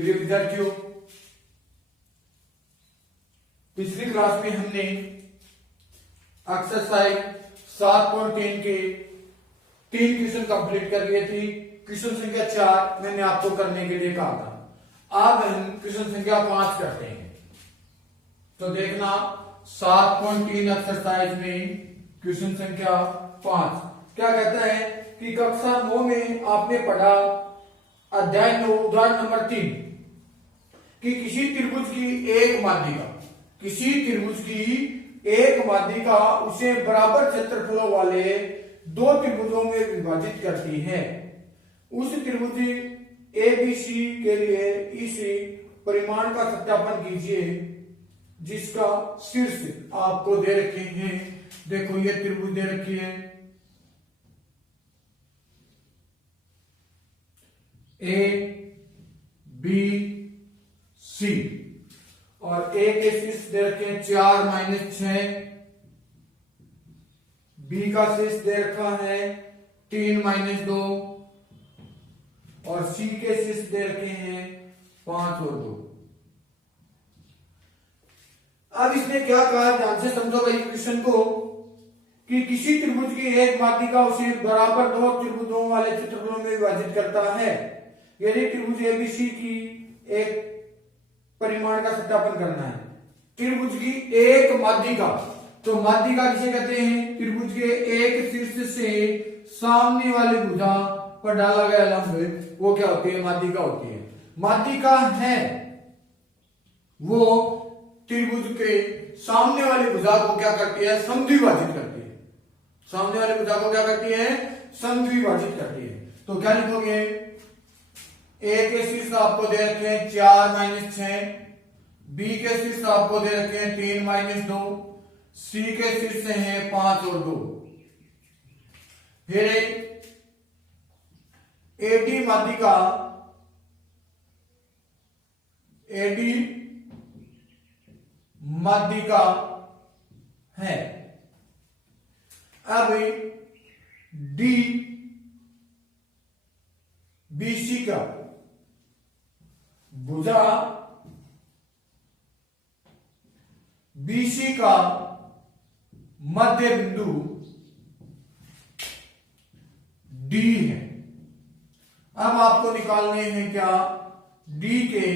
प्रिय विद्यार्थियों, पिछली क्लास में हमने एक्सरसाइज 7.3 के 3 क्वेश्चन कंप्लीट कर लिए थे। क्वेश्चन संख्या 4 मैंने आपको करने के लिए कहा था। अब हम क्वेश्चन संख्या 5 करते हैं। तो देखना 7.3 एक्सरसाइज में क्वेश्चन संख्या 5 क्या कहता है कि कक्षा 9 में आपने पढ़ा अध्याय 9 उदाहरण नंबर 3 कि किसी त्रिभुज की एक माध्यिका उसे बराबर क्षेत्रफलों वाले दो त्रिभुजों में विभाजित करती है। उस त्रिभुज एबीसी के लिए इस परिमाण का सत्यापन कीजिए जिसका शीर्ष आपको दे रखे हैं। देखो ये त्रिभुज दे रखी है ए बी सी और ए के शीर्ष दे रखे हैं 4-6, बी का शीर्ष दे रखा है 3-2 और सी के शीर्ष दे रखे हैं 5 और 2। अब इसने क्या कहा, ध्यान से समझो भाई क्वेश्चन को, कि किसी त्रिभुज की एक माध्यिका उसे बराबर दो त्रिभुजों वाले क्षेत्रफलों में विभाजित करता है। यदि त्रिभुज एबीसी की एक परिमाण का सत्यापन करना है, त्रिभुज की एक माध्यिका, तो माध्यिका किसे कहते हैं? त्रिभुज के एक शीर्ष से सामने वाली भुजा पर डाला गया लंब, वो क्या होती है? माध्यिका होती है। माध्यिका है वो त्रिभुज के सामने वाली भुजा को क्या करती है? समद्विभाजित करती है। सामने वाली भुजा को क्या करती है? समद्विभाजित करती है। तो क्या लिखोगे? ए के शीर्ष आपको दे रखे हैं 4-6, बी के शीर्ष आपको दे रखे हैं 3-2, सी के शीर्ष है 5 और 2। फिर एडी माध्यिका, एडी माध्यिका है। अब डी बीसी का भुजा बीसी का मध्य बिंदु डी है। अब आपको निकालने हैं क्या? डी के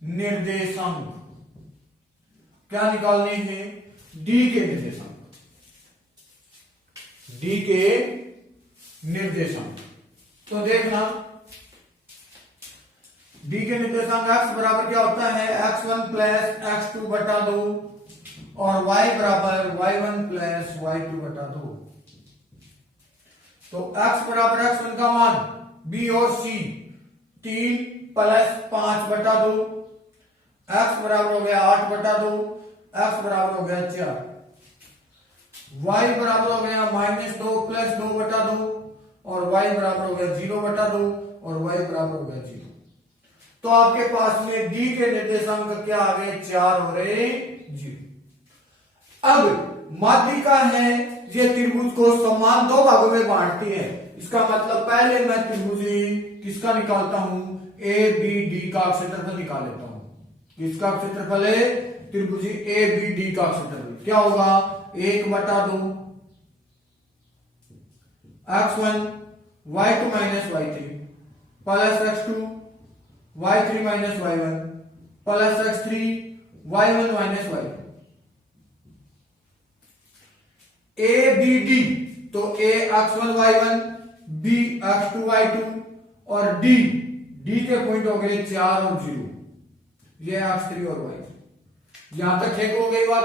निर्देशांक। क्या निकालने हैं? डी के निर्देशांक। डी के निर्देशांक। तो देखना डी के निर्देशांक x बराबर क्या होता है? x1 प्लस x2 बटा 2 और y बराबर y1 प्लस y2 बटा 2। तो x बराबर x1 का मान b और c 3 प्लस 5 बटा 2, x बराबर हो गया 8 बटा 2, x बराबर हो गया 4, y बराबर हो गया -2 प्लस 2 बटा 2 और y बराबर हो गया 0 बटा 2 और y बराबर हो गया 0। तो आपके पास में d के निर्देशांक क्या आ गए? 4 और 0। अब माध्यिका है ये त्रिभुज को समान दो भागों में बांटती है। इसका मतलब पहले मैं त्रिभुज किसका निकालता हूं? ए बी डी का क्षेत्रफल निकाल लेता हूं। किसका क्षेत्रफल है? त्रिभुज ए बी डी का क्षेत्रफल क्या होगा? 1/2 x1 y2 minus y3 plus x2 y3 minus y1 plus x3 y1 minus y2। A B D, तो a x1 y1, b x2 y2 और d के पॉइंट हो गए 4 और 0, ये x3 और y3। यहां तक ठीक हो गई बात।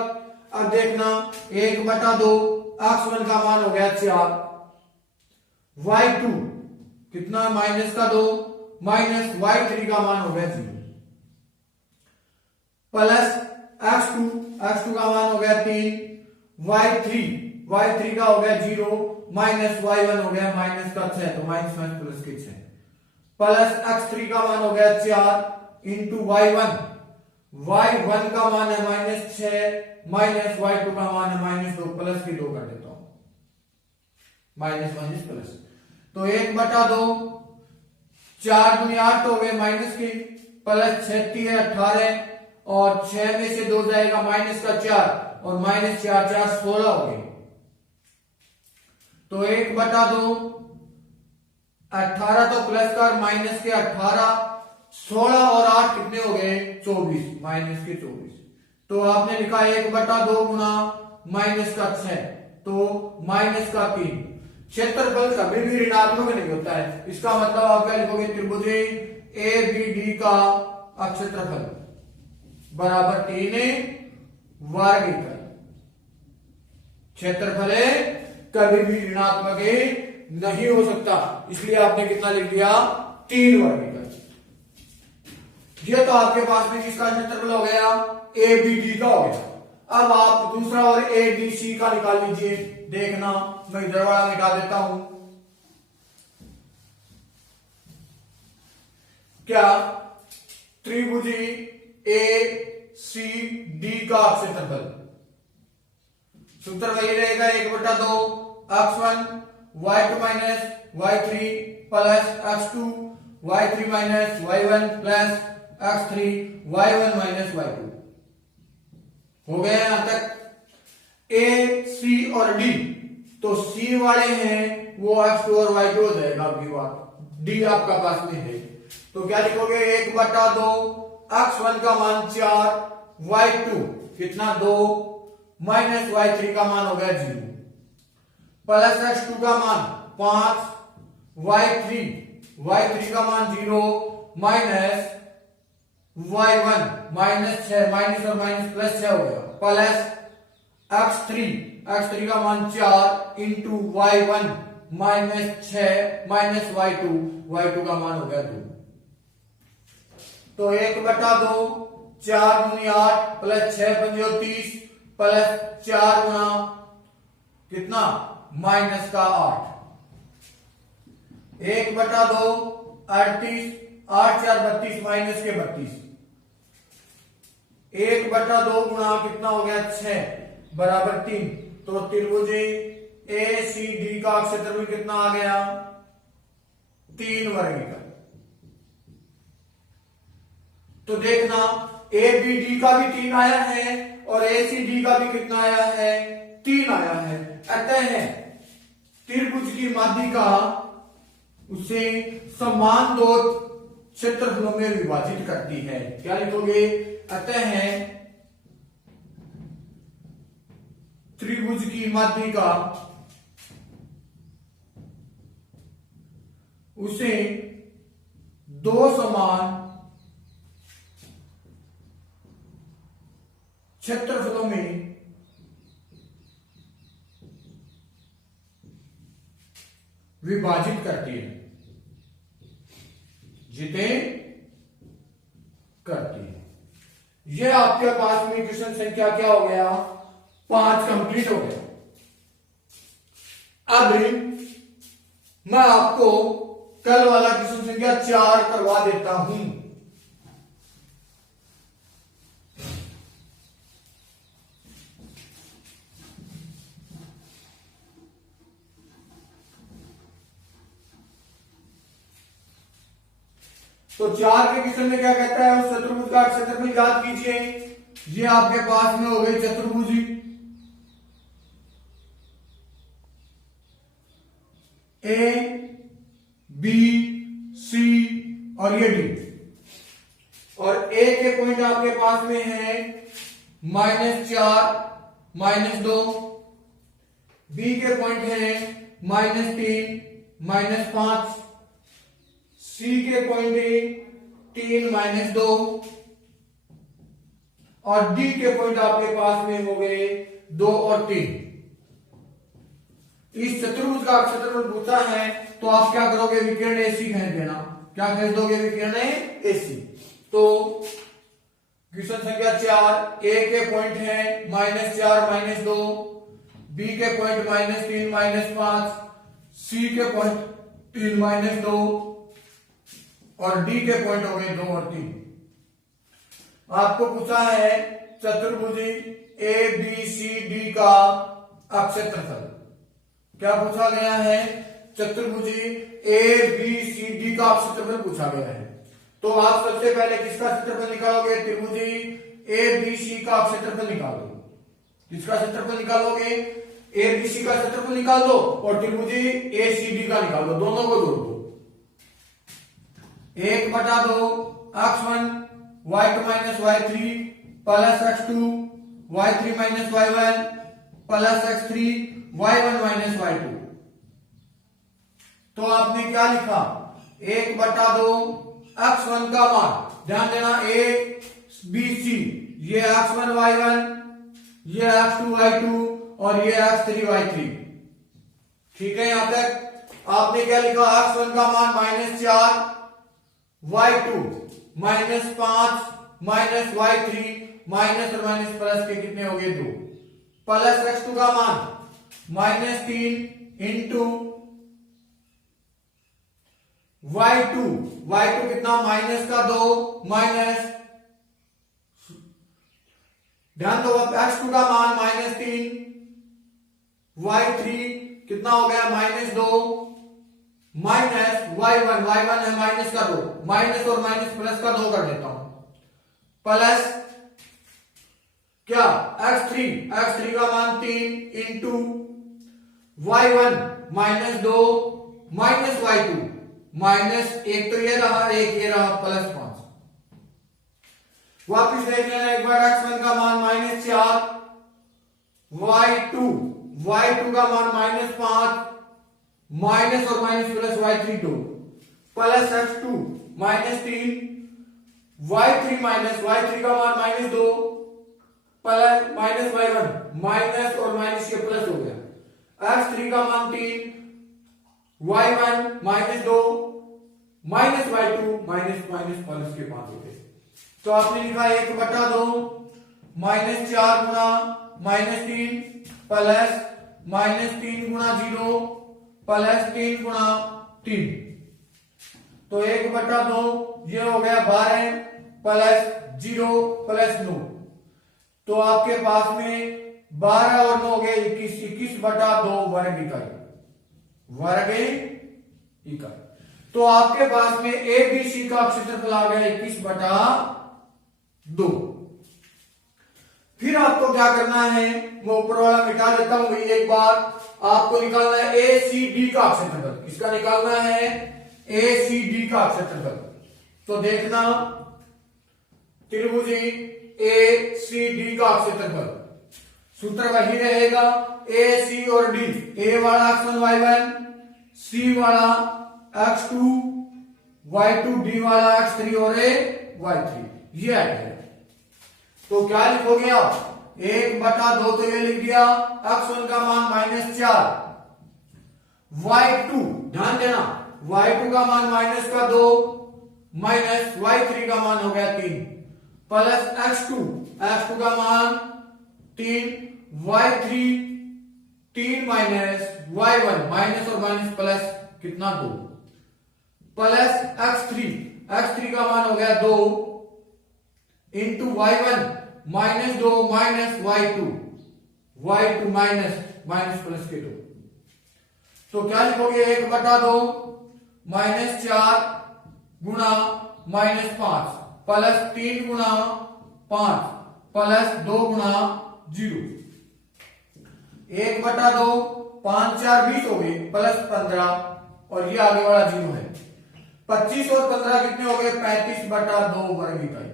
अब देखना 1/2 x1 का मान हो गया 4, y2 कितना? माइनस का 2 माइनस y3 का मान हो गया 0 प्लस x2 का मान हो गया 3, y3 का हो गया 0 माइनस y1 हो गया माइनस का 6, तो माइनस माइनस प्लस के 6 प्लस x3 का मान हो गया 4 इंटू y1 का मान है -6 माइनस y2 का मान है -2 प्लस की 2 कर देता हूं, माइनस माइनस प्लस, तो 1/2 4 दूनी 8 तो हो गए माइनस की, प्लस 36 है 18, और 6 में से 2 जाएगा माइनस का 4, और माइनस 4 4 16 हो गए। तो 1/2, 18 तो प्लस कर, माइनस के 18, 16 और 8 कितने हो गए 24, माइनस के 24। तो आपने लिखा 1/2 गुना माइनस का 6, तो माइनस का 3। क्षेत्रफल कभी भी ऋणात्मक नहीं होता है, इसका मतलब आप क्या लिखोगे, त्रिभुज ABD का क्षेत्रफल बराबर 3 वर्ग इकाई। क्षेत्रफल कभी भी ऋणात्मक नहीं हो सकता, इसलिए आपने कितना लिख दिया 3 वर्ग इकाई। ये तो आपके पास में किसका क्षेत्रफल हो गया, ABD का हो गया। अब आप दूसरा और ADC का निकाल लीजिए। देखना, मैं इधर वाला मिटा देता हूं। क्या त्रिभुजी ACD का क्षेत्रफल, सूत्र वही रहेगा 1/2 x1 y2 minus y3 plus x2 y3 minus y1 plus x3 y1 minus y2। हो गया यहां तक A, C और D। तो C वाले हैं वो x2 और y2 हो जाएगा आपकी बात, D आपका पास में है। तो क्या लिखोगे, 1/2 x1 का मान 4, y2 कितना 2, माइनस y3 का मान हो गया 0, प्लस x2 का मान 5, y3 का मान 0, माइनस y1 माइनस 6, माइनस और माइनस प्लस 6 हो गया, प्लस x3 का मान 4 into y1 minus 6 minus y2 का मान हो गया 2। तो 1/2 4 दूनी 8 प्लस 6 पंजे 30 प्लस 4 गुना कितना माइनस का 8, 1/2 38, 8 4 32 माइनस के 32, 1/2 गुना कितना हो गया 6 बराबर 3। तो त्रिभुज ACD का क्षेत्रफल कितना आ गया 3 वर्ग इकाई। तो देखना ABD का भी 3 आया है और ACD का भी कितना आया है 3 आया है। अतः त्रिभुज की माध्यिका उसे समान दो क्षेत्रफलों में विभाजित करती है। क्या लिखोगे, अतः त्रिभुज की माध्यिका उसे दो समान क्षेत्रफलों में विभाजित करती है, जिते करती है। यह आपके पास में क्वेश्चन संख्या क्या हो गया 5 कंप्लीट हो गया। अब मैं आपको कल वाला क्वेश्चन संख्या 4 करवा देता हूं। तो 4 के क्वेश्चन में क्या कहता है, उस चतुर्भुज का क्षेत्रफल याद कीजिए। ये आपके पास में हो गई चतुर्भुज A B C और ये D, और A के पॉइंट आपके पास में है -4 -2, B के पॉइंट है -3 -5, C के पॉइंट है 3 -2 और D के पॉइंट आपके पास में हो गए 2 और 3। इस चतुर्भुज का क्षेत्रफल पूछा है तो आप क्या करोगे, विकर्ण AC खींच देना। क्या खींच दोगे, विकर्ण AC। तो क्वेश्चन संख्या 4, A के पॉइंट है -4 -2, B के पॉइंट -3 -5, C के पॉइंट 3 -2 और D के पॉइंट हो गए 2 और 3। आपको पूछा है चतुर्भुज ABCD का क्षेत्रफल। क्या पूछा गया है, चतुर्भुजी ए बी सी डी का आप क्षेत्रफल पूछा गया है। तो आप सबसे पहले किसका क्षेत्रफल निकालोगे? त्रिभुजी ए बी सी का आप क्षेत्रफल निकालोगे। किसका क्षेत्रफल निकालोगे? ए बी सी का क्षेत्रफल निकाल दो और त्रिभुजी ए सी डी का निकाल दो, दोनों को जोड़ दो। 1/2 x1 y2 minus y3 plus x2 y3 minus y1 plus x3 y1 minus y2। तो आपने क्या लिखा? 1/2 x1 का मान, ध्यान देना ए बी सी, ये x1 y1, ये x2 y2 और ये x3 y3। ठीक है, यहां तक आपने क्या लिखा? x1 का मान -4, y2 -5 माइनस y3 माइनस और माइनस प्लस के कितने हो गए? 2 प्लस x2 का मान -3 इंटू y2 कितना? -2 माइनस, ध्यान दो, x2 का मान -3, y3 कितना हो गया? -2 माइनस y1 है -2, माइनस और माइनस प्लस का 2 कर देता हूं, प्लस क्या? x3 का मान 3 into y1 -2 minus y2 minus, एक तो ये रहा, एक ये रहा, +5। वापिस देख लेना एक बार, x1 का मान -4, y2 का मान -5 माइनस और minus plus y3 2 plus x2 -3, y3 का मान -2 प्लस माइनस y1 माइनस और माइनस ये प्लस हो गया, x3 का मान 3, y1 -2 minus y2 minus plus के 5 हो गए। तो आपने लिखा 1/2 -4 गुणा -3 प्लस -3 गुणा 0 प्लस 3 गुणा 3। तो 1/2 ये हो गया 12 प्लस 0 प्लस 9। तो आपके पास में 12 और 9 हो गए 21/2 वर्ग इकाई। तो आपके पास में ए बी सी का क्षेत्रफल आ गया 21/2। फिर आपको क्या करना है? मैं ऊपर वाला मिटा देता हूं भाई एक बार। आपको निकालना है ए सी डी का क्षेत्रफल। किसका निकालना है? ए सी डी का क्षेत्रफल। तो देखना, त्रिभुजी ए सी डी का क्षेत्रफल सूत्र वही रहेगा, ए सी और डी, ए वाला x1 y1, सी वाला x2 y2, डी वाला x3 और a y3, ये है। तो क्या लिखोगे आप? 1/2 तो ये लिख दिया, x1 का मान -4, y2 ध्यान देना, y2 का मान -2 माइनस y3 का मान हो गया 3 प्लस x2 का मान 3, y3 3 माइनस y1 माइनस और माइनस प्लस कितना 2 प्लस x3 का मान हो गया 2 into y1 -2 minus y2 minus plus के 2। तो क्या लिखोगे? 1/2 -4 गुणा -5 प्लस 3 गुणा 5 प्लस 2 गुणा 0। 1/2 5 4 20 हो गई प्लस 15 और ये आगे वाला 0 है। 25 और 15 कितने हो गए? 35/2 वर्ग इकाई।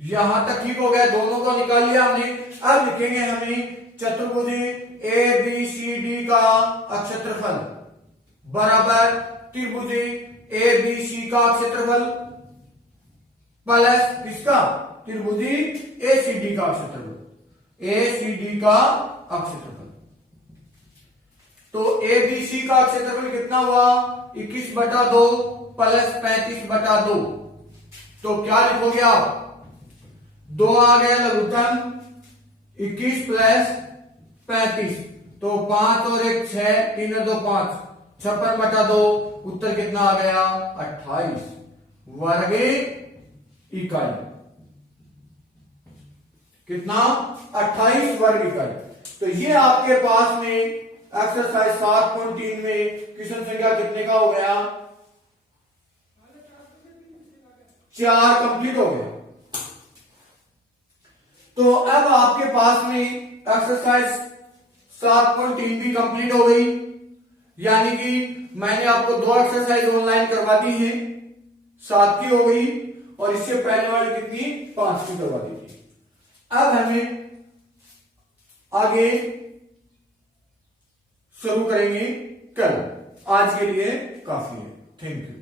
यहां तक ठीक हो गया, दोनों को निकाल लिया हमने। अब लिखेंगे हमें चतुर्भुजी ए बी सी डी का क्षेत्रफल बराबर त्रिभुजी ए बी सी का क्षेत्रफल प्लस किसका? त्रिभुजी ए सी डी का क्षेत्रफल, ए सी डी का क्षेत्रफल। तो ए बी सी का क्षेत्रफल कितना हुआ? 21/2 प्लस 35/2। तो क्या लिखोगे आप? 2 आ गया लघुत्तम, 21 प्लस 35, तो 5 और 1 6, 3 और 2 5, 56/2। उत्तर कितना आ गया? 28 वर्ग इकाई। कितना? 28 वर्ग इकाई। तो ये आपके पास में एक्सरसाइज 7.3 में क्वेश्चन संख्या कितने का हो गया? 4 कंप्लीट हो गया। तो अब आपके पास में एक्सरसाइज 7.3 भी कंप्लीट हो गई, यानी कि मैंने आपको 2 एक्सरसाइज ऑनलाइन करवा दी है, 7 की हो गई, और इससे पहले वाली कितनी? 5 की करवा दी थी। अब हमें आगे शुरू करेंगे कल। आज के लिए काफी है। Thank you.